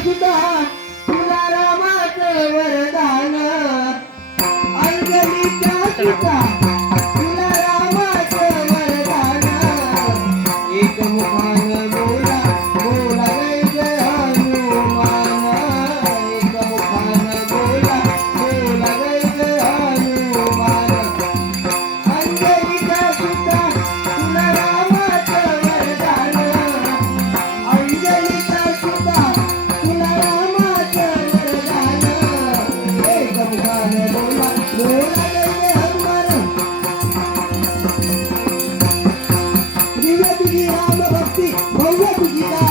Kita Rama பக்தி பௌவ புகிதா